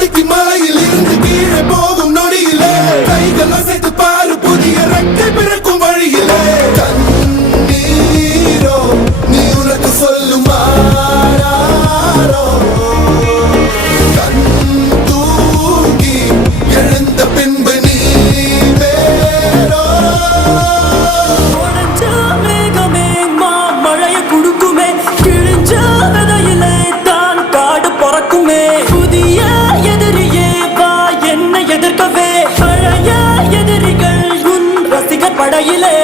நடுக்கி மலையில் இருந்து கீழே போகும் நொடியிலே கைகள் அசைத்து பாரு புதிய ரெக்கை பிறக்கும் வழியிலே கண்ணீரோ நீ உனக்கு சொல்லுமாறோ கண் தூங்கி எழுந்த பின்பு நீ வேறோ மேகமே மழைய குடுக்குமே கிழிஞ்ச விதையிலே தான் காடு பொறக்குமே புதிய எதிரியே வா என்னை எதிர்க்கவே பழைய எதிரிகள் உன் ரசிகர் படையிலே